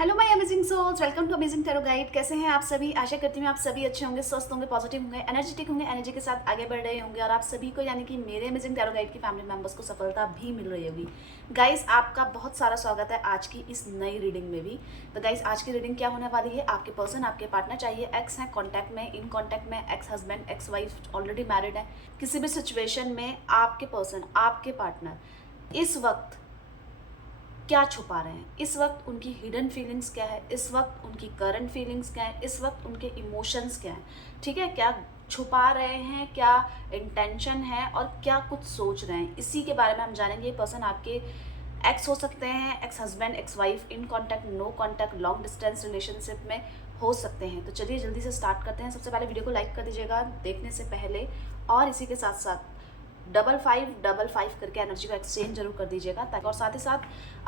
Hello my amazing souls, welcome to amazing tarot guide. कैसे हैं आप सभी? आशा करती हूँ आप सभी अच्छे होंगे, स्वस्थ होंगे, पॉजिटिव होंगे, एनर्जेटिक होंगे, एनर्जी के साथ आगे बढ़ रहे होंगे और आप सभी को यानी कि मेरे अमेजिंग टैरो गाइड की फैमिली मेंबर्स को सफलता भी मिल रही होगी। गाइस, आपका बहुत सारा स्वागत है आज की इस नई रीडिंग में भी। तो गाइस, आज की रीडिंग क्या होने वाली है? आपके पर्सन, आपके पार्टनर, चाहिए एक्स है, कॉन्टैक्ट में, इन कॉन्टैक्ट में, x husband, ex wife, already married है, किसी भी सिचुएशन में आपके पर्सन, आपके पार्टनर इस वक्त क्या छुपा रहे हैं, इस वक्त उनकी हिडन फीलिंग्स क्या है, इस वक्त उनकी करंट फीलिंग्स क्या है, इस वक्त उनके इमोशंस क्या हैं। ठीक है, क्या छुपा रहे हैं, क्या इंटेंशन है और क्या कुछ सोच रहे हैं, इसी के बारे में हम जानेंगे। ये पर्सन आपके एक्स हो सकते हैं, ex husband, ex wife, in contact, no contact, long distance relationship में हो सकते हैं। तो चलिए जल्दी से स्टार्ट करते हैं। सबसे पहले वीडियो को लाइक कर दीजिएगा देखने से पहले, और इसी के साथ साथ 5555 करके एनर्जी को एक्सचेंज जरूर कर दीजिएगा ताकि, और साथ ही साथ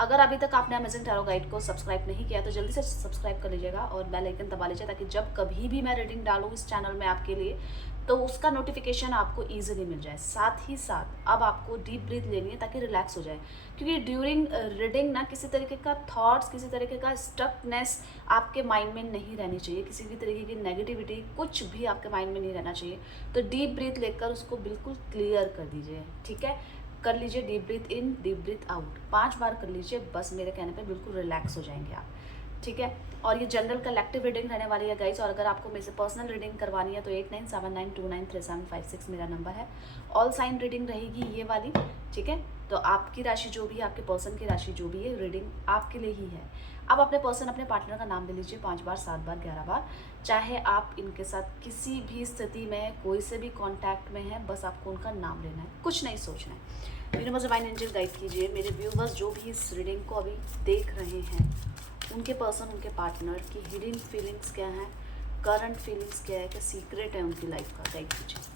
अगर अभी तक आपने अमेजिंग टैरो गाइड को सब्सक्राइब नहीं किया तो जल्दी से सब्सक्राइब कर लीजिएगा और बेल आइकन दबा लीजिए ताकि जब कभी भी मैं रीडिंग डालूँ इस चैनल में आपके लिए तो उसका नोटिफिकेशन आपको ईजिली मिल जाए। साथ ही साथ अब आपको डीप ब्रीथ लेनी है ताकि रिलैक्स हो जाए, क्योंकि ड्यूरिंग रीडिंग ना किसी तरीके का थॉट्स, किसी तरीके का स्टकनेस आपके माइंड में नहीं रहनी चाहिए, किसी भी तरीके की नेगेटिविटी कुछ भी आपके माइंड में नहीं रहना चाहिए। तो डीप ब्रीथ लेकर उसको बिल्कुल क्लियर कर दीजिए। ठीक है, कर लीजिए डीप ब्रीथ इन, डीप ब्रीथ आउट 5 बार कर लीजिए, बस मेरे कहने पे बिल्कुल रिलैक्स हो जाएंगे आप। ठीक है, और ये जनरल कलेक्टिव रीडिंग रहने वाली है गाइस, और अगर आपको मेरे से पर्सनल रीडिंग करवानी है तो 8979293756 मेरा नंबर है। ऑल साइन रीडिंग रहेगी ये वाली। ठीक है, तो आपकी राशि जो भी है, आपके पर्सन की राशि जो भी है, रीडिंग आपके लिए ही है। अब अपने पर्सन, अपने पार्टनर का नाम ले लीजिए 5 बार, 7 बार, 11 बार, चाहे आप इनके साथ किसी भी स्थिति में कोई से भी कॉन्टैक्ट में है, बस आपको उनका नाम लेना है, कुछ नहीं सोचना है। यूनिवर्स डिवाइन एंजल गाइड कीजिए मेरे व्यूवर्स जो भी इस रीडिंग को अभी देख रहे हैं, उनके पर्सन, उनके पार्टनर की हिडन फीलिंग्स क्या है, करंट फीलिंग्स क्या है, क्या सीक्रेट है उनकी लाइफ का, गाइड कीजिए।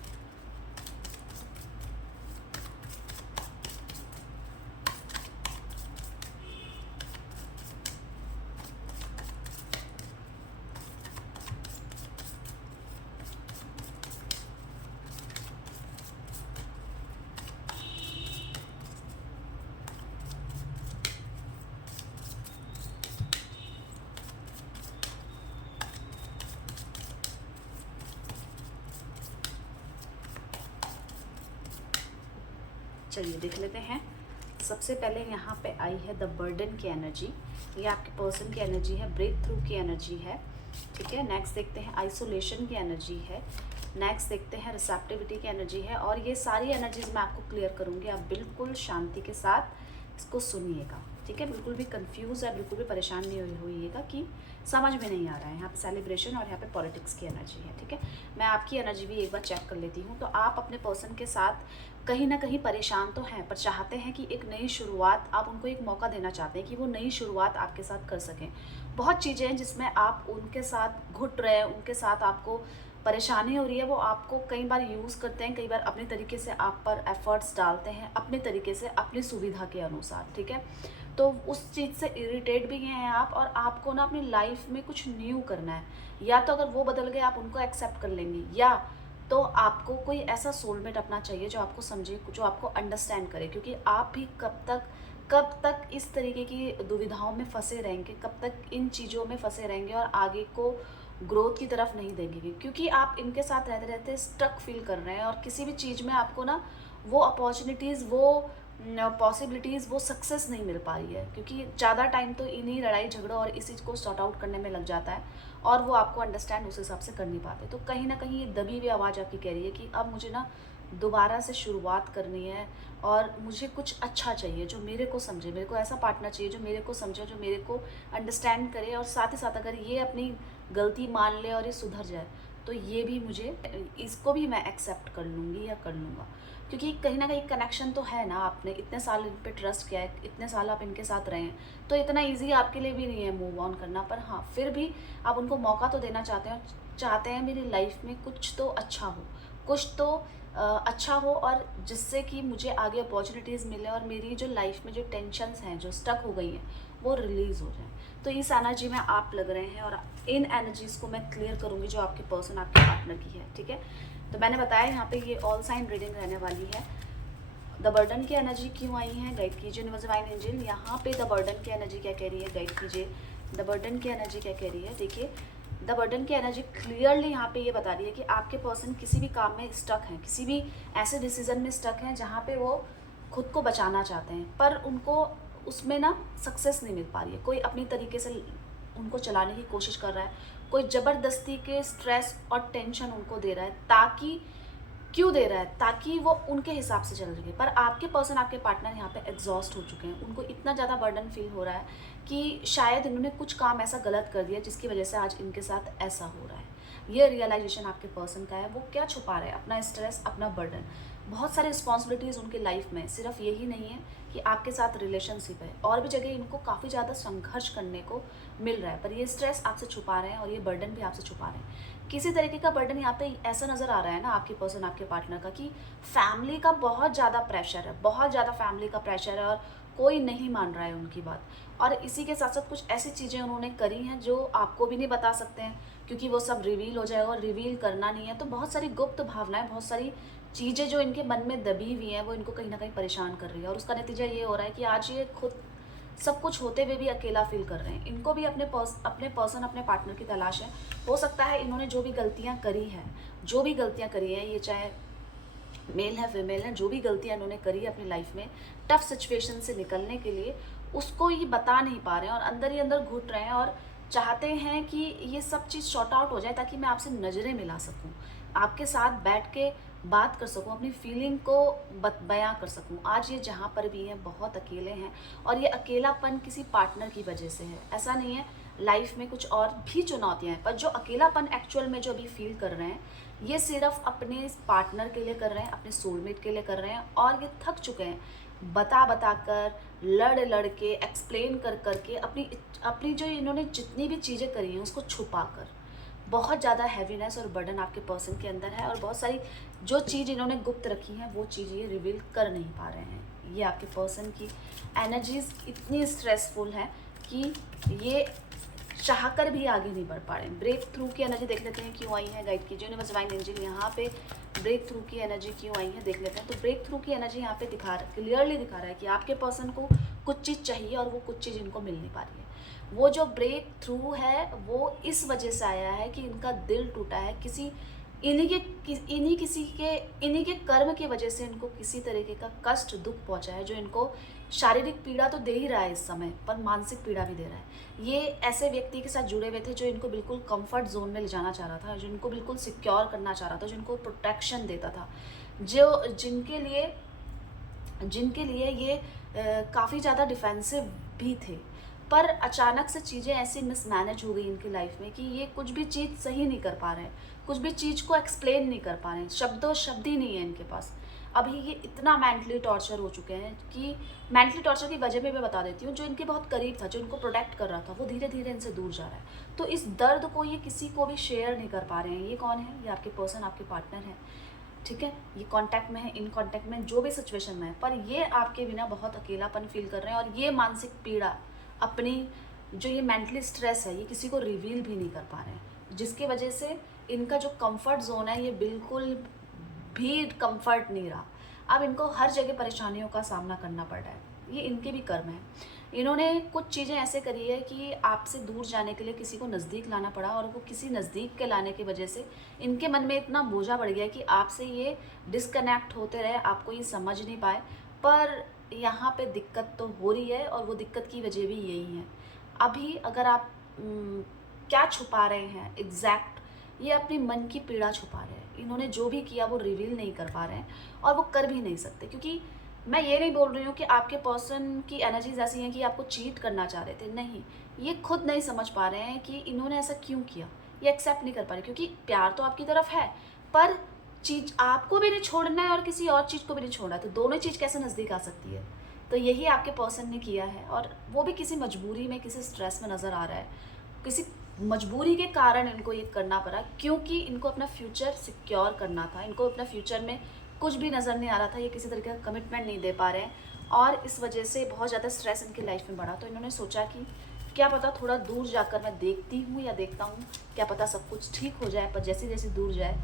चलिए देख लेते हैं। सबसे पहले यहाँ पे आई है द बर्डन की एनर्जी, ये आपके पर्सन की एनर्जी है, ब्रेक थ्रू की एनर्जी है। ठीक है, नेक्स्ट देखते हैं आइसोलेशन की एनर्जी है, नेक्स्ट देखते हैं रिसेप्टिविटी की एनर्जी है। और ये सारी एनर्जीज मैं आपको क्लियर करूँगी, आप बिल्कुल शांति के साथ इसको सुनिएगा। ठीक है, बिल्कुल भी कंफ्यूज है, बिल्कुल भी परेशान नहीं होइएगा कि समझ में नहीं आ रहा है। यहाँ पे सेलिब्रेशन और यहाँ पे पॉलिटिक्स की एनर्जी है। ठीक है, मैं आपकी एनर्जी भी एक बार चेक कर लेती हूँ। तो आप अपने पर्सन के साथ कहीं ना कहीं परेशान तो हैं, पर चाहते हैं कि एक नई शुरुआत, आप उनको एक मौका देना चाहते हैं कि वो नई शुरुआत आपके साथ कर सकें। बहुत चीज़ें हैं जिसमें आप उनके साथ घुट रहे हैं, उनके साथ आपको परेशानी हो रही है, वो आपको कई बार यूज़ करते हैं, कई बार अपने तरीके से आप पर एफर्ट्स डालते हैं, अपने तरीके से, अपनी सुविधा के अनुसार। ठीक है, तो उस चीज़ से इरिटेट भी हैं आप, और आपको ना अपनी लाइफ में कुछ न्यू करना है। या तो अगर वो बदल गए आप उनको एक्सेप्ट कर लेंगे, या तो आपको कोई ऐसा सोलमेट अपना चाहिए जो आपको समझे, जो आपको अंडरस्टैंड करे, क्योंकि आप भी कब तक इस तरीके की दुविधाओं में फंसे रहेंगे, कब तक इन चीज़ों में फंसे रहेंगे और आगे को ग्रोथ की तरफ नहीं देंगे, क्योंकि आप इनके साथ रहते रहते स्टक फील कर रहे हैं और किसी भी चीज़ में आपको ना वो अपॉर्चुनिटीज़, वो पॉसिबिलिटीज़, वो सक्सेस नहीं मिल पा रही है, क्योंकि ज़्यादा टाइम तो इन्हीं लड़ाई झगड़ों और इसी को सॉर्ट आउट करने में लग जाता है और वो आपको अंडरस्टैंड उस हिसाब से कर नहीं पाते। तो कहीं ना कहीं ये दबी हुई आवाज़ आपकी कह रही है कि अब मुझे ना दोबारा से शुरुआत करनी है और मुझे कुछ अच्छा चाहिए जो मेरे को समझे, मेरे को ऐसा पार्टनर चाहिए जो मेरे को समझे, जो मेरे को अंडरस्टैंड करे, और साथ ही साथ अगर ये अपनी गलती मान ले और ये सुधर जाए तो ये भी मुझे, इसको भी मैं एक्सेप्ट कर लूँगी या कर लूँगा, क्योंकि कहीं ना कहीं कनेक्शन तो है ना। आपने इतने साल इन पे ट्रस्ट किया है, इतने साल आप इनके साथ रहे हैं, तो इतना इजी आपके लिए भी नहीं है मूव ऑन करना। पर हाँ, फिर भी आप उनको मौका तो देना चाहते हैं मेरी लाइफ में कुछ तो अच्छा हो, कुछ तो अच्छा हो, और जिससे कि मुझे आगे अपॉर्चुनिटीज़ मिले और मेरी जो लाइफ में जो टेंशन्स हैं, जो स्टक हो गई हैं, वो रिलीज़ हो जाए। तो इस एनर्जी में आप लग रहे हैं और इन एनर्जीज़ को मैं क्लियर करूँगी जो आपके पर्सन, आपके पार्टनर की है। ठीक है, तो मैंने बताया यहाँ पे ये ऑल साइन रीडिंग रहने वाली है। द बर्डन की एनर्जी क्यों आई है, गाइड कीजिए यूनिवर्स डिवाइन एंजल। यहाँ पे द बर्डन की एनर्जी क्या कह रही है, गाइड कीजिए। द बर्डन की एनर्जी क्या कह रही है, देखिए द बर्डन की एनर्जी क्लियरली यहाँ पे ये बता रही है कि आपके पर्सन किसी भी काम में स्टक हैं, किसी भी ऐसे डिसीजन में स्टक हैं जहाँ पे वो खुद को बचाना चाहते हैं, पर उनको उसमें ना सक्सेस नहीं मिल पा रही है। कोई अपनी तरीके से उनको चलाने की कोशिश कर रहा है, कोई ज़बरदस्ती के स्ट्रेस और टेंशन उनको दे रहा है, ताकि क्यों दे रहा है, ताकि वो उनके हिसाब से चल रही है। पर आपके पर्सन, आपके पार्टनर यहाँ पे एग्जॉस्ट हो चुके हैं, उनको इतना ज़्यादा बर्डन फील हो रहा है कि शायद इन्होंने कुछ काम ऐसा गलत कर दिया जिसकी वजह से आज इनके साथ ऐसा हो रहा है। ये रियलाइजेशन आपके पर्सन का है। वो क्या छुपा रहे हैं, अपना स्ट्रेस, अपना बर्डन। बहुत सारी रिस्पॉन्सिबिलिटीज़ उनके लाइफ में, सिर्फ यही नहीं है कि आपके साथ रिलेशनशिप है, और भी जगह इनको काफ़ी ज़्यादा संघर्ष करने को मिल रहा है, पर ये स्ट्रेस आपसे छुपा रहे हैं और ये बर्डन भी आपसे छुपा रहे हैं। किसी तरीके का बर्डन यहाँ पे ऐसा नज़र आ रहा है ना आपके पर्सन, आपके पार्टनर का, कि फैमिली का बहुत ज़्यादा प्रेशर है, बहुत ज़्यादा फैमिली का प्रेशर है, और कोई नहीं मान रहा है उनकी बात। और इसी के साथ साथ कुछ ऐसी चीज़ें उन्होंने करी हैं जो आपको भी नहीं बता सकते हैं, क्योंकि वो सब रिवील हो जाएगा, और रिवील करना नहीं है। तो बहुत सारी गुप्त भावनाएं, बहुत सारी चीज़ें जो इनके मन में दबी हुई हैं, वो इनको कहीं ना कहीं परेशान कर रही है, और उसका नतीजा ये हो रहा है कि आज ये खुद सब कुछ होते हुए भी अकेला फील कर रहे हैं। इनको भी अपने पर्सन, अपने पार्टनर की तलाश है। हो सकता है इन्होंने जो भी गलतियां करी हैं, ये चाहे मेल है फीमेल है, जो भी गलतियां इन्होंने करी है अपनी लाइफ में टफ सिचुएशन से निकलने के लिए, उसको ये बता नहीं पा रहे हैं, और अंदर ही अंदर घुट रहे हैं, और चाहते हैं कि ये सब चीज़ शॉर्ट आउट हो जाए, ताकि मैं आपसे नज़रें मिला सकूं, आपके साथ बैठ के बात कर सकूं, अपनी फीलिंग को बयां कर सकूं। आज ये जहां पर भी हैं बहुत अकेले हैं, और ये अकेलापन किसी पार्टनर की वजह से है। ऐसा नहीं है, लाइफ में कुछ और भी चुनौतियां हैं, पर जो अकेलापन एक्चुअल में जो अभी फील कर रहे हैं, ये सिर्फ अपने पार्टनर के लिए कर रहे हैं, अपने सोलमेट के लिए कर रहे हैं, और ये थक चुके हैं बता बता कर, लड़ के, एक्सप्लेन कर करके, अपनी अपनी जो इन्होंने जितनी भी चीज़ें करी हैं उसको छुपा कर। बहुत ज़्यादा हैवीनेस और बर्डन आपके पर्सन के अंदर है, और बहुत सारी जो चीज़ इन्होंने गुप्त रखी है वो चीज़ ये रिवील कर नहीं पा रहे हैं। ये आपके पर्सन की एनर्जीज इतनी स्ट्रेसफुल है कि ये चाहकर भी आगे नहीं बढ़ पा रहे हैं। ब्रेक थ्रू की एनर्जी देख लेते हैं क्यों आई है, गाइड कीजिए यूनिवर्स डिवाइन एंजल। यहाँ पे ब्रेक थ्रू की एनर्जी क्यों आई है देख लेते हैं। तो ब्रेक थ्रू की एनर्जी यहाँ पे क्लियरली दिखा रहा है कि आपके पर्सन को कुछ चीज़ चाहिए, और वो कुछ चीज़ इनको मिल नहीं पा रही है। वो जो ब्रेक थ्रू है वो इस वजह से आया है कि इनका दिल टूटा है, इन्हीं के कर्म की वजह से इनको किसी तरीके का कष्ट, दुख पहुंचा है, जो इनको शारीरिक पीड़ा तो दे ही रहा है इस समय, पर मानसिक पीड़ा भी दे रहा है। ये ऐसे व्यक्ति के साथ जुड़े हुए थे जो इनको बिल्कुल कंफर्ट जोन में ले जाना चाह रहा था, जो इनको बिल्कुल सिक्योर करना चाह रहा था, जो इनको प्रोटेक्शन देता था, जो जिनके लिए ये काफ़ी ज़्यादा डिफेंसिव भी थे। पर अचानक से चीज़ें ऐसी मिसमैनेज हो गई इनकी लाइफ में कि ये कुछ भी चीज़ सही नहीं कर पा रहे हैं, कुछ भी चीज़ को एक्सप्लेन नहीं कर पा रहे हैं, शब्द ही नहीं है इनके पास। अभी ये इतना मेंटली टॉर्चर हो चुके हैं कि मेंटली टॉर्चर की वजह भी मैं बता देती हूँ। जो इनके बहुत करीब था, जो इनको प्रोटेक्ट कर रहा था, वो धीरे धीरे इनसे दूर जा रहा है। तो इस दर्द को ये किसी को भी शेयर नहीं कर पा रहे हैं। ये कौन है? ये आपके पर्सन, आपके पार्टनर है, ठीक है। ये कांटेक्ट में है, इन कांटेक्ट में, जो भी सिचुएशन में है, पर ये आपके बिना बहुत अकेलापन फील कर रहे हैं। और ये मानसिक पीड़ा, अपनी जो ये मेंटली स्ट्रेस है, ये किसी को रिवील भी नहीं कर पा रहे हैं, जिसकी वजह से इनका जो कंफर्ट जोन है ये बिल्कुल भी कंफर्ट नहीं रहा। अब इनको हर जगह परेशानियों का सामना करना पड़ रहा है। ये इनके भी कर्म है। इन्होंने कुछ चीज़ें ऐसे करी है कि आपसे दूर जाने के लिए किसी को नज़दीक लाना पड़ा, और वो किसी नज़दीक के लाने की वजह से इनके मन में इतना बोझा बढ़ गया कि आपसे ये डिस्कनेक्ट होते रहे, आपको ये समझ नहीं पाए। पर यहाँ पे दिक्कत तो हो रही है, और वो दिक्कत की वजह भी यही है। अभी अगर आप क्या छुपा रहे हैं एग्जैक्ट, ये अपनी मन की पीड़ा छुपा रहे हैं। इन्होंने जो भी किया वो रिवील नहीं कर पा रहे हैं, और वो कर भी नहीं सकते, क्योंकि मैं ये नहीं बोल रही हूँ कि आपके पर्सन की एनर्जीज ऐसी हैं कि आपको चीट करना चाह रहे थे, नहीं। ये खुद नहीं समझ पा रहे हैं कि इन्होंने ऐसा क्यों किया, ये एक्सेप्ट नहीं कर पा रहे, क्योंकि प्यार तो आपकी तरफ है, पर चीज आपको भी नहीं छोड़ना है और किसी और चीज़ को भी नहीं छोड़ना है, तो दोनों चीज़ कैसे नज़दीक आ सकती है। तो यही आपके पर्सन ने किया है, और वो भी किसी मजबूरी में, किसी स्ट्रेस में नज़र आ रहा है। किसी मजबूरी के कारण इनको ये करना पड़ा, क्योंकि इनको अपना फ्यूचर सिक्योर करना था। इनको अपना फ्यूचर में कुछ भी नज़र नहीं आ रहा था, ये किसी तरीके का कमिटमेंट नहीं दे पा रहे हैं, और इस वजह से बहुत ज़्यादा स्ट्रेस इनकी लाइफ में बढ़ा। तो इन्होंने सोचा कि क्या पता थोड़ा दूर जाकर मैं देखती हूँ या देखता हूँ, क्या पता सब कुछ ठीक हो जाए। पर जैसे जैसे दूर जाए,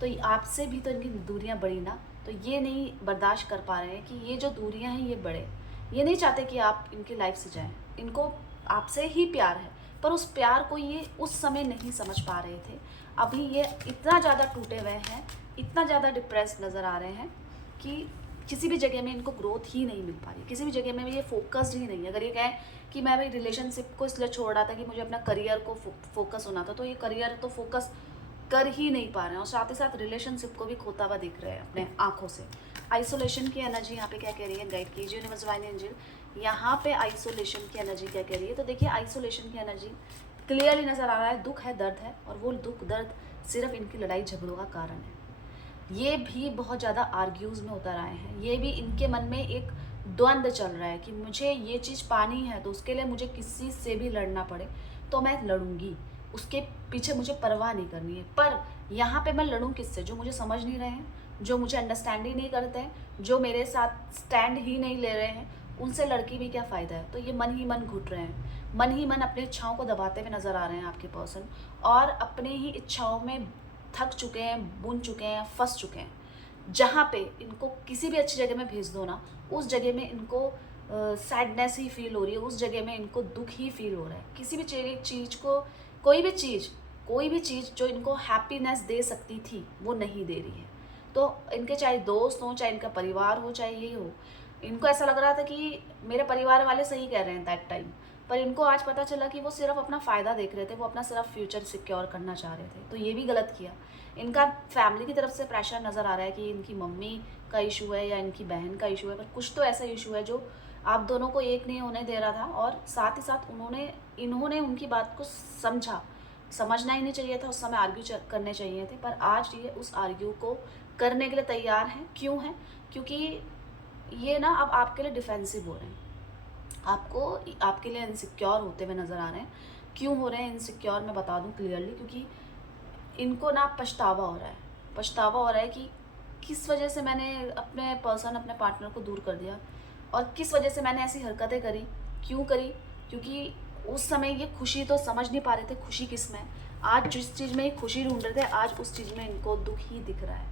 तो आपसे भी तो इनकी दूरियाँ बढ़ी ना, तो ये नहीं बर्दाश्त कर पा रहे हैं कि ये जो दूरियाँ हैं ये बढ़े। ये नहीं चाहते कि आप इनकी लाइफ से जाएं, इनको आपसे ही प्यार है, पर उस प्यार को ये उस समय नहीं समझ पा रहे थे। अभी ये इतना ज़्यादा टूटे हुए हैं, इतना ज़्यादा डिप्रेस्ड नज़र आ रहे हैं कि किसी भी जगह में इनको ग्रोथ ही नहीं मिल पा रही, किसी भी जगह में ये फोकस्ड ही नहीं है। अगर ये कहें कि मैं भाई रिलेशनशिप को इसलिए छोड़ रहा था कि मुझे अपना करियर को फोकस होना था, तो ये करियर तो फोकस कर ही नहीं पा रहे हैं और साथ ही साथ रिलेशनशिप को भी खोता हुआ दिख रहे हैं अपने आंखों से। आइसोलेशन की एनर्जी यहाँ पे क्या कह रही है, गाइड कीजिए यूनिवर्स डिवाइन एंजल, यहाँ पे आइसोलेशन की एनर्जी क्या कह रही है। तो देखिए आइसोलेशन की एनर्जी क्लियरली नज़र आ रहा है, दुख है, दर्द है, और वो दुख दर्द सिर्फ इनकी लड़ाई झगड़ों का कारण है। ये भी बहुत ज़्यादा आर्ग्यूज़ में उतर आए हैं, ये भी इनके मन में एक द्वंद्व चल रहा है कि मुझे ये चीज़ पानी है तो उसके लिए मुझे किसी से भी लड़ना पड़े तो मैं लड़ूंगी, उसके पीछे मुझे परवाह नहीं करनी है। पर यहाँ पे मैं लड़ूं किससे, जो मुझे समझ नहीं रहे हैं, जो मुझे अंडरस्टैंड ही नहीं करते हैं, जो मेरे साथ स्टैंड ही नहीं ले रहे हैं, उनसे लड़की भी क्या फ़ायदा है। तो ये मन ही मन घुट रहे हैं, मन ही मन अपनी इच्छाओं को दबाते हुए नज़र आ रहे हैं आपके पर्सन, और अपने ही इच्छाओं में थक चुके हैं, बुन चुके हैं, फंस चुके हैं। जहाँ पे इनको किसी भी अच्छी जगह में भेज दो ना, उस जगह में इनको सैडनेस ही फील हो रही है, उस जगह में इनको दुख ही फील हो रहा है। किसी भी चीज़ को, कोई भी चीज़ जो इनको हैप्पीनेस दे सकती थी वो नहीं दे रही है। तो इनके चाहे दोस्त हों, चाहे इनका परिवार हो, चाहे ये हो, इनको ऐसा लग रहा था कि मेरे परिवार वाले सही कह रहे हैं दैट टाइम, पर इनको आज पता चला कि वो सिर्फ अपना फ़ायदा देख रहे थे, वो अपना सिर्फ फ्यूचर सिक्योर करना चाह रहे थे। तो ये भी गलत किया। इनका फैमिली की तरफ से प्रेशर नज़र आ रहा है कि इनकी मम्मी का इशू है या इनकी बहन का इशू है, पर कुछ तो ऐसा इशू है जो आप दोनों को एक नहीं होने दे रहा था, और साथ ही साथ इन्होंने उनकी बात को समझना ही नहीं चाहिए था, उस समय आर्ग्यू करने चाहिए थे, पर आज ये उस आर्ग्यू को करने के लिए तैयार हैं। क्यों हैं? क्योंकि ये ना अब आपके लिए डिफेंसिव हो रहे हैं, आपके लिए इनसिक्योर होते हुए नज़र आ रहे हैं। क्यों हो रहे हैं इनसिक्योर, मैं बता दूं क्लियरली, क्योंकि इनको ना पछतावा हो रहा है कि किस वजह से मैंने अपने पार्टनर को दूर कर दिया, और किस वजह से मैंने ऐसी हरकतें करी, क्यों करी। क्योंकि उस समय ये खुशी तो समझ नहीं पा रहे थे, खुशी किस में। आज जिस चीज़ में ये खुशी ढूंढ रहे थे, आज उस चीज़ में इनको दुख ही दिख रहा है।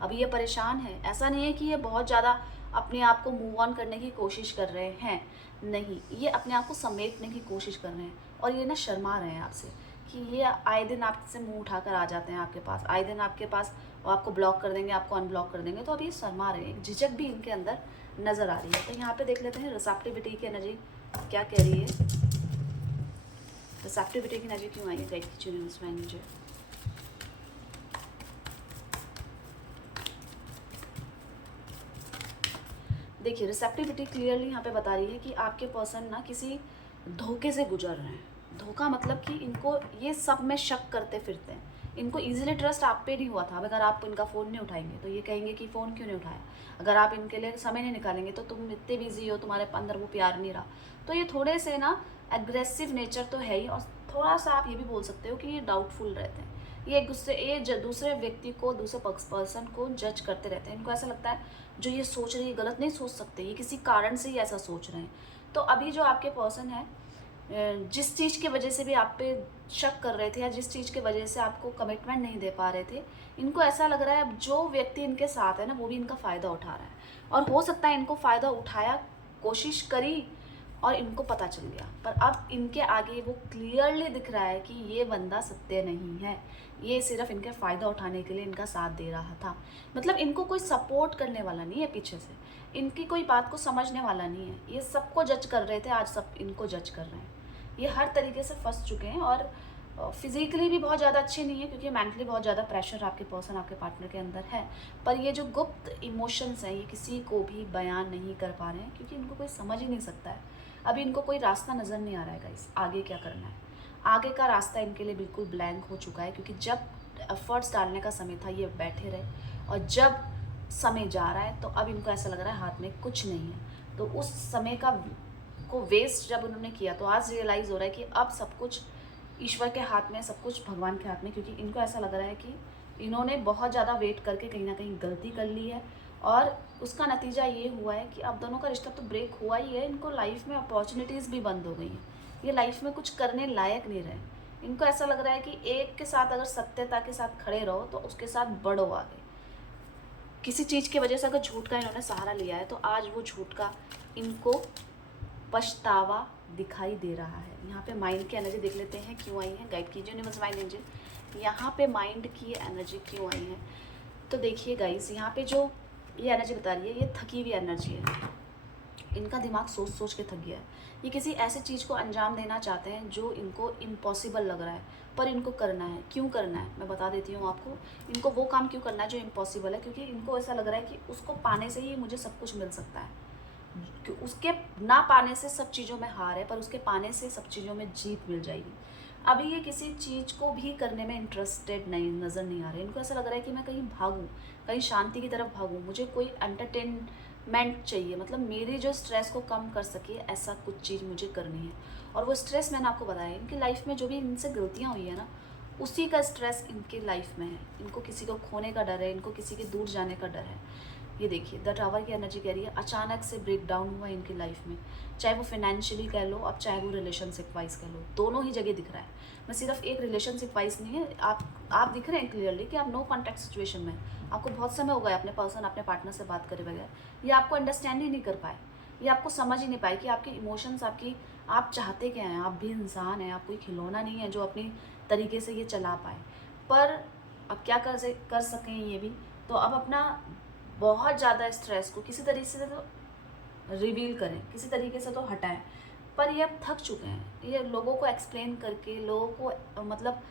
अभी ये परेशान है। ऐसा नहीं है कि ये बहुत ज़्यादा अपने आप को मूव ऑन करने की कोशिश कर रहे हैं, नहीं, ये अपने आप को समेटने की कोशिश कर रहे हैं, और ये ना शर्मा रहे हैं आपसे कि ये आए दिन आपसे मुंह उठाकर आ जाते हैं आपके पास, आए दिन आपके पास, और आपको ब्लॉक कर देंगे, आपको अनब्लॉक कर देंगे। तो अभी ये शर्मा रहे हैं, झिझक भी इनके अंदर नज़र आ रही है। तो यहाँ पे देख लेते हैं रिसेप्टिविटी की एनर्जी क्या कह रही है। रिसेप्टिविटी की एनर्जी क्यों आई है, गाइड कीजिए यूनिवर्स मैनेजर। देखिए रिसेप्टिविटी क्लियरली यहाँ पे बता रही है कि आपके पर्सन ना किसी धोखे से गुजर रहे हैं। धोखा मतलब कि इनको ये सब में शक करते फिरते हैं, इनको इजीली ट्रस्ट आप पे नहीं हुआ था। अब अगर आप इनका फ़ोन नहीं उठाएंगे तो ये कहेंगे कि फ़ोन क्यों नहीं उठाया। अगर आप इनके लिए समय नहीं निकालेंगे तो तुम इतने बिजी हो, तुम्हारे अंदर वो प्यार नहीं रहा। तो ये थोड़े से ना एग्रेसिव नेचर तो है ही, और थोड़ा सा आप ये भी बोल सकते हो कि ये डाउटफुल रहते हैं। ये दूसरे व्यक्ति को, दूसरे पर्सन को जज करते रहते हैं। इनको ऐसा लगता है जो ये सोच रही है गलत नहीं सोच सकते, ये किसी कारण से ही ऐसा सोच रहे हैं। तो अभी जो आपके पर्सन है, जिस चीज़ की वजह से भी आप पे शक कर रहे थे, या जिस चीज़ की वजह से आपको कमिटमेंट नहीं दे पा रहे थे, इनको ऐसा लग रहा है अब जो व्यक्ति इनके साथ है ना, वो भी इनका फ़ायदा उठा रहा है। और हो सकता है इनको फ़ायदा उठाया, कोशिश करी, और इनको पता चल गया, पर अब इनके आगे वो क्लियरली दिख रहा है कि ये बंदा सत्य नहीं है, ये सिर्फ इनके फ़ायदा उठाने के लिए इनका साथ दे रहा था। मतलब इनको कोई सपोर्ट करने वाला नहीं है पीछे से, इनकी कोई बात को समझने वाला नहीं है। ये सबको जज कर रहे थे, आज सब इनको जज कर रहे हैं। ये हर तरीके से फंस चुके हैं, और फिजिकली भी बहुत ज़्यादा अच्छे नहीं है, क्योंकि मेंटली बहुत ज़्यादा प्रेशर आपके पर्सन, आपके पार्टनर के अंदर है। पर ये जो गुप्त इमोशंस हैं, ये किसी को भी बयान नहीं कर पा रहे हैं, क्योंकि इनको कोई समझ ही नहीं सकता है। अभी इनको कोई रास्ता नज़र नहीं आ रहा है गाइस, आगे क्या करना है। आगे का रास्ता इनके लिए बिल्कुल ब्लैंक हो चुका है, क्योंकि जब एफर्ट्स डालने का समय था ये बैठे रहे, और जब समय जा रहा है तो अब इनको ऐसा लग रहा है हाथ में कुछ नहीं है। तो उस समय को वेस्ट जब उन्होंने किया, तो आज रियलाइज़ हो रहा है कि अब सब कुछ ईश्वर के हाथ में, सब कुछ भगवान के हाथ में, क्योंकि इनको ऐसा लग रहा है कि इन्होंने बहुत ज़्यादा वेट करके कहीं ना कहीं गलती कर ली है, और उसका नतीजा ये हुआ है कि अब दोनों का रिश्ता तो ब्रेक हुआ ही है। इनको लाइफ में अपॉर्चुनिटीज़ भी बंद हो गई हैं, ये लाइफ में कुछ करने लायक नहीं रहे। इनको ऐसा लग रहा है कि एक के साथ अगर सत्यता के साथ खड़े रहो तो उसके साथ बढ़ो आगे। किसी चीज़ की वजह से अगर झूठ का इन्होंने सहारा लिया है, तो आज वो झूठ का इनको पछतावा दिखाई दे रहा है। यहाँ पे माइंड की एनर्जी देख लेते हैं क्यों आई है, गाइड कीजिए यूनिवर्स माइंड एंजल। यहाँ पे माइंड की एनर्जी क्यों आई है, तो देखिए गाइस, यहाँ पे जो ये एनर्जी बता रही है, ये थकी हुई एनर्जी है। इनका दिमाग सोच सोच के थक गया है। ये किसी ऐसे चीज़ को अंजाम देना चाहते हैं जो इनको इम्पॉसिबल लग रहा है, पर इनको करना है। क्यों करना है मैं बता देती हूँ आपको। इनको वो काम क्यों करना है जो इम्पॉसिबल है, क्योंकि इनको ऐसा लग रहा है कि उसको पाने से ही मुझे सब कुछ मिल सकता है। कि उसके ना पाने से सब चीज़ों में हार है, पर उसके पाने से सब चीज़ों में जीत मिल जाएगी। अभी ये किसी चीज़ को भी करने में इंटरेस्टेड नहीं नज़र नहीं आ रहे। इनको ऐसा लग रहा है कि मैं कहीं भागूं, कहीं शांति की तरफ भागूं, मुझे कोई एंटरटेनमेंट चाहिए, मतलब मेरे जो स्ट्रेस को कम कर सके ऐसा कुछ चीज़ मुझे करनी है। और वो स्ट्रेस मैंने आपको बताया, इनकी लाइफ में जो भी इनसे गलतियाँ हुई है ना, उसी का स्ट्रेस इनके लाइफ में है। इनको किसी को खोने का डर है, इनको किसी के दूर जाने का डर है। ये देखिए द टावर की एनर्जी कह रही है अचानक से ब्रेक डाउन हुआ है इनकी लाइफ में, चाहे वो फाइनेंशियली कह लो, अब चाहे वो रिलेशनशिप वाइज कह लो, दोनों ही जगह दिख रहा है। मैं सिर्फ एक रिलेशनशिप वाइज नहीं है, आप दिख रहे हैं क्लियरली कि आप नो कॉन्टैक्ट सिचुएशन में, आपको बहुत समय हो गया अपने पर्सन अपने पार्टनर से बात करे बगैर। ये आपको अंडरस्टैंड ही नहीं कर पाए, ये आपको समझ ही नहीं पाए कि आपके इमोशंस, आप चाहते क्या हैं। आप भी इंसान हैं, आप कोई खिलौना नहीं है जो अपनी तरीके से ये चला पाए। पर अब क्या कर सकें ये भी, तो अब अपना बहुत ज़्यादा स्ट्रेस को किसी तरीके से तो रिवील करें, किसी तरीके से तो हटाएं। पर ये अब थक चुके हैं, ये लोगों को एक्सप्लेन करके, लोगों को मतलब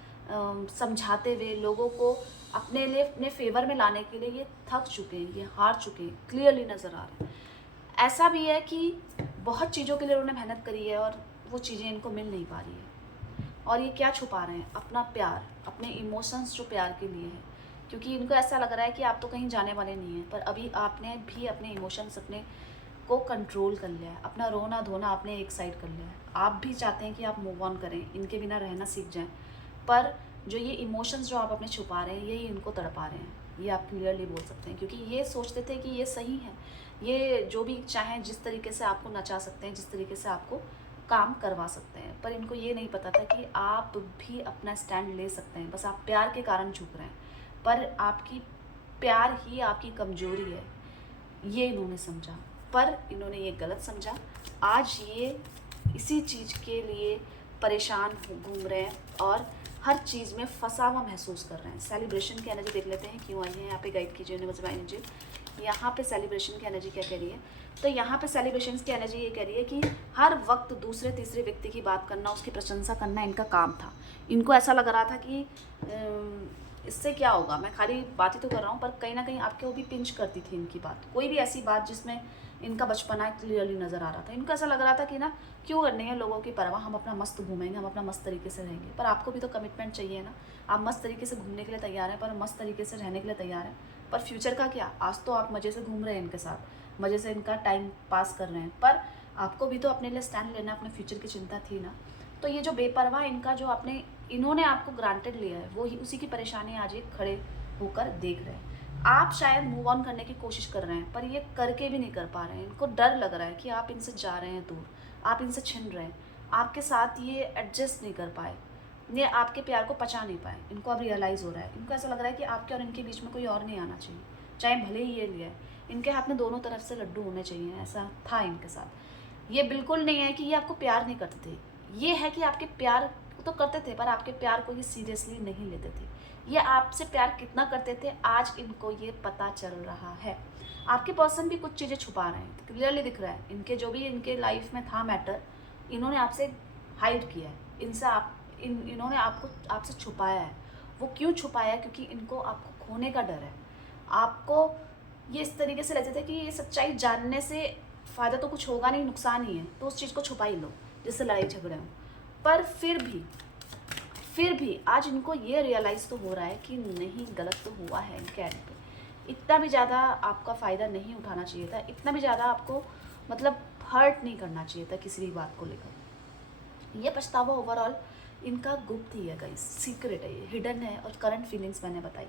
समझाते हुए, लोगों को अपने लिए अपने फेवर में लाने के लिए ये थक चुके हैं, ये हार चुके हैं, क्लियरली नज़र आ रहा है। ऐसा भी है कि बहुत चीज़ों के लिए उन्होंने मेहनत करी है और वो चीज़ें इनको मिल नहीं पा रही है। और ये क्या छुपा रहे हैं, अपना प्यार, अपने इमोशंस जो प्यार के लिए है। क्योंकि इनको ऐसा लग रहा है कि आप तो कहीं जाने वाले नहीं हैं, पर अभी आपने भी अपने इमोशंस अपने को कंट्रोल कर लिया है, अपना रोना धोना आपने एक साइड कर लिया है। आप भी चाहते हैं कि आप मूव ऑन करें, इनके बिना रहना सीख जाएं, पर जो ये इमोशंस जो आप अपने छुपा रहे हैं, यही इनको तड़पा रहे हैं। ये आप क्लियरली बोल सकते हैं, क्योंकि ये सोचते थे कि ये सही है, ये जो भी चाहें जिस तरीके से आपको नचा सकते हैं, जिस तरीके से आपको काम करवा सकते हैं। पर इनको ये नहीं पता था कि आप भी अपना स्टैंड ले सकते हैं, बस आप प्यार के कारण झुक रहे हैं। पर आपकी प्यार ही आपकी कमजोरी है, ये इन्होंने समझा, पर इन्होंने ये गलत समझा। आज ये इसी चीज़ के लिए परेशान घूम रहे हैं और हर चीज़ में फंसा हुआ महसूस कर रहे हैं। सेलिब्रेशन की एनर्जी देख लेते हैं क्यों आई है, यहाँ पे गाइड कीजिए यूनिवर्स माइंड एनर्जी। यहाँ पे सेलिब्रेशन की एनर्जी क्या कह रही है, तो यहाँ पे सेलिब्रेशन की एनर्जी ये कह रही है कि हर वक्त दूसरे तीसरे व्यक्ति की बात करना, उसकी प्रशंसा करना इनका काम था। इनको ऐसा लग रहा था कि इससे क्या होगा, मैं खाली बात ही तो कर रहा हूँ, पर कहीं ना कहीं आपके वो भी पिंच करती थी इनकी बात, कोई भी ऐसी बात जिसमें इनका बचपना क्लियरली नज़र आ रहा था। इनको ऐसा लग रहा था कि ना क्यों करनी है लोगों की परवाह, हम अपना मस्त घूमेंगे, हम अपना मस्त तरीके से रहेंगे। पर आपको भी तो कमिटमेंट चाहिए ना, आप मस्त तरीके से घूमने के लिए तैयार हैं, पर मस्त तरीके से रहने के लिए तैयार हैं, पर फ्यूचर का क्या। आज तो आप मज़े से घूम रहे हैं इनके साथ, मज़े से इनका टाइम पास कर रहे हैं, पर आपको भी तो अपने लिए स्टैंड लेना, अपने फ्यूचर की चिंता थी ना। तो ये जो बेपरवाह इनका जो इन्होंने आपको ग्रांटेड लिया है, वो ही उसी की परेशानी आज ये खड़े होकर देख रहे हैं। आप शायद मूव ऑन करने की कोशिश कर रहे हैं, पर ये करके भी नहीं कर पा रहे हैं। इनको डर लग रहा है कि आप इनसे जा रहे हैं दूर, आप इनसे छिन रहे हैं, आपके साथ ये एडजस्ट नहीं कर पाए, ये आपके प्यार को पचा नहीं पाए। इनको अब रियलाइज़ हो रहा है, इनको ऐसा लग रहा है कि आपके और इनके बीच में कोई और नहीं आना चाहिए, चाहे भले ही ये लिया है। इनके हाथ में दोनों तरफ से लड्डू होने चाहिए, ऐसा था इनके साथ। ये बिल्कुल नहीं है कि ये आपको प्यार नहीं करते थे, ये है कि आपके प्यार तो करते थे, पर आपके प्यार को ये सीरियसली नहीं लेते थे। ये आपसे प्यार कितना करते थे, आज इनको ये पता चल रहा है। आपके पर्सन भी कुछ चीज़ें छुपा रहे हैं, क्लियरली दिख रहा है। इनके जो भी इनके लाइफ में था मैटर, इन्होंने आपसे हाइड किया है, इन्होंने आपसे छुपाया है। वो क्यों छुपाया है, क्योंकि इनको आपको खोने का डर है। आपको ये इस तरीके से लेते थे कि ये सच्चाई जानने से फ़ायदा तो कुछ होगा नहीं, नुकसान ही है, तो उस चीज़ को छुपा ही लो जिससे लड़ाई झगड़े हों। पर फिर भी आज इनको ये रियलाइज़ तो हो रहा है कि नहीं, गलत तो हुआ है इनके एंड पे। इतना भी ज़्यादा आपका फ़ायदा नहीं उठाना चाहिए था, इतना भी ज़्यादा आपको मतलब हर्ट नहीं करना चाहिए था किसी भी बात को लेकर। ये पछतावा ओवरऑल इनका गुप्त ही है गाइस, सीक्रेट है, ये हिडन है। और करंट फीलिंग्स मैंने बताई।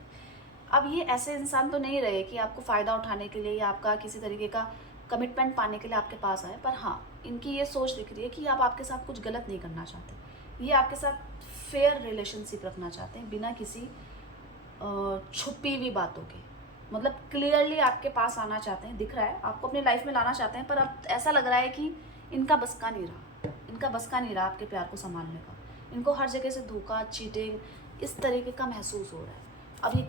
अब ये ऐसे इंसान तो नहीं रहे कि आपको फ़ायदा उठाने के लिए या आपका किसी तरीके का कमिटमेंट पाने के लिए आपके पास आए, पर हाँ, इनकी ये सोच दिख रही है कि आप आपके साथ कुछ गलत नहीं करना चाहते। ये आपके साथ फेयर रिलेशनशिप रखना चाहते हैं, बिना किसी छुपी हुई बातों के। मतलब क्लियरली आपके पास आना चाहते हैं, दिख रहा है, आपको अपनी लाइफ में लाना चाहते हैं, पर अब ऐसा लग रहा है कि इनका बस का नहीं रहा, इनका इनका बस का नहीं रहा आपके प्यार को संभालने का। इनको हर जगह से धोखा, चीटिंग, इस तरीके का महसूस हो रहा है। अब ये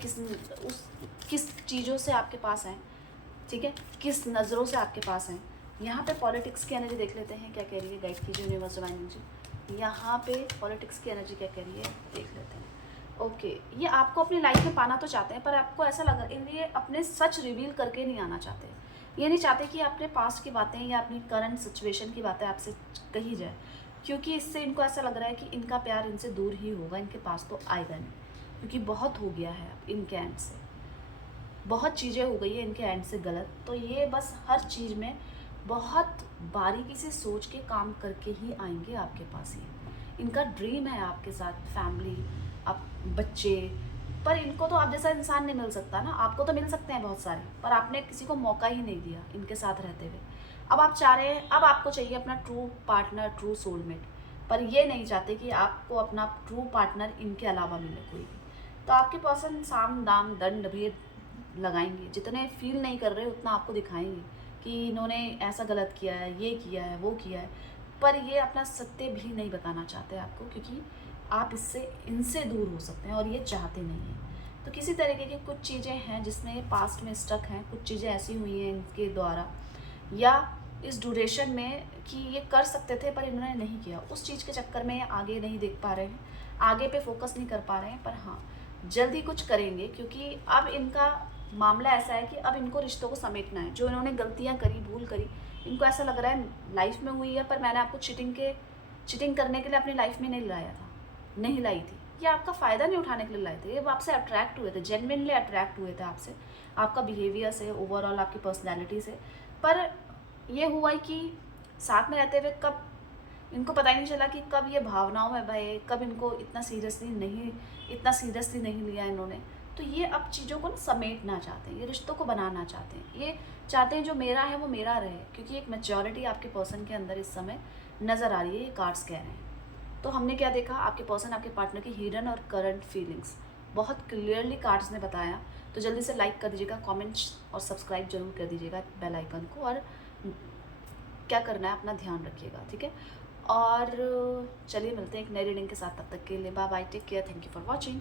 किस चीज़ों से आपके पास हैं, ठीक है, किस नज़रों से आपके पास हैं। यहाँ पे पॉलिटिक्स की एनर्जी देख लेते हैं क्या कह रही है, गाइड कीजिए यूनिवर्स डिवाइन एनर्जी। यहाँ पे पॉलिटिक्स की एनर्जी क्या कह रही है देख लेते हैं। ओके, ये आपको अपनी लाइफ में पाना तो चाहते हैं, पर आपको ऐसा लगा ये अपने सच रिवील करके नहीं आना चाहते। ये नहीं चाहते कि अपने पास्ट की बातें या अपनी करंट सिचुएशन की बातें आपसे कही जाए, क्योंकि इससे इनको ऐसा लग रहा है कि इनका प्यार इनसे दूर ही होगा, इनके पास तो आएगा नहीं, क्योंकि बहुत हो गया है अब इनके एंड से, बहुत चीज़ें हो गई है इनके एंड से गलत। तो ये बस हर चीज़ में बहुत बारीकी से सोच के काम करके ही आएंगे आपके पास। ये इनका ड्रीम है आपके साथ फैमिली, आप बच्चे, पर इनको तो आप जैसा इंसान नहीं मिल सकता ना। आपको तो मिल सकते हैं बहुत सारे, पर आपने किसी को मौका ही नहीं दिया इनके साथ रहते हुए। अब आप चाह रहे हैं, अब आपको चाहिए अपना ट्रू पार्टनर, ट्रू सोलमेट, पर ये नहीं चाहते कि आपको अपना ट्रू पार्टनर इनके अलावा मिले कोई भी। तो आपके पर्सन साम दाम दंड भेद लगाएंगे, जितने फील नहीं कर रहे उतना आपको दिखाएंगे कि इन्होंने ऐसा गलत किया है, ये किया है, वो किया है, पर ये अपना सत्य भी नहीं बताना चाहते आपको, क्योंकि आप इनसे दूर हो सकते हैं और ये चाहते नहीं हैं। तो किसी तरीके की कुछ चीज़ें हैं जिसमें ये पास्ट में स्टक हैं, कुछ चीज़ें ऐसी हुई हैं इनके द्वारा या इस ड्यूरेशन में कि ये कर सकते थे पर इन्होंने नहीं किया, उस चीज़ के चक्कर में ये आगे नहीं देख पा रहे हैं, आगे पे फोकस नहीं कर पा रहे हैं। पर हाँ, जल्दी कुछ करेंगे, क्योंकि अब इनका मामला ऐसा है कि अब इनको रिश्तों को समेटना है। जो इन्होंने गलतियाँ करी, भूल करी, इनको ऐसा लग रहा है लाइफ में हुई है, पर मैंने आपको चीटिंग करने के लिए अपनी लाइफ में नहीं लाया था, नहीं लाई थी। ये आपका फ़ायदा नहीं उठाने के लिए लाए थे, ये आपसे अट्रैक्ट हुए थे, जेन्युइनली अट्रैक्ट हुए थे आपसे, आपका बिहेवियर से, ओवरऑल आपकी पर्सनैलिटी से। पर ये हुआ है कि साथ में रहते हुए कब इनको पता ही नहीं चला कि कब ये भावनाओं में बहे, कब इनको इतना सीरियसली नहीं लिया इन्होंने। तो ये अब चीज़ों को ना समेटना चाहते हैं, ये रिश्तों को बनाना चाहते हैं, ये चाहते हैं जो मेरा है वो मेरा रहे, क्योंकि एक मैच्योरिटी आपके पर्सन के अंदर इस समय नज़र आ रही है, ये कार्ड्स कह रहे हैं। तो हमने क्या देखा, आपके पर्सन आपके पार्टनर की हिडन और करंट फीलिंग्स बहुत क्लियरली कार्ड्स ने बताया। तो जल्दी से लाइक कर दीजिएगा, कमेंट्स और सब्सक्राइब जरूर कर दीजिएगा बेल आइकन को, और क्या करना है अपना ध्यान रखिएगा, ठीक है। और चलिए मिलते हैं एक नई रीडिंग के साथ, तब तक के लिए bye bye, take care, thank you for watching.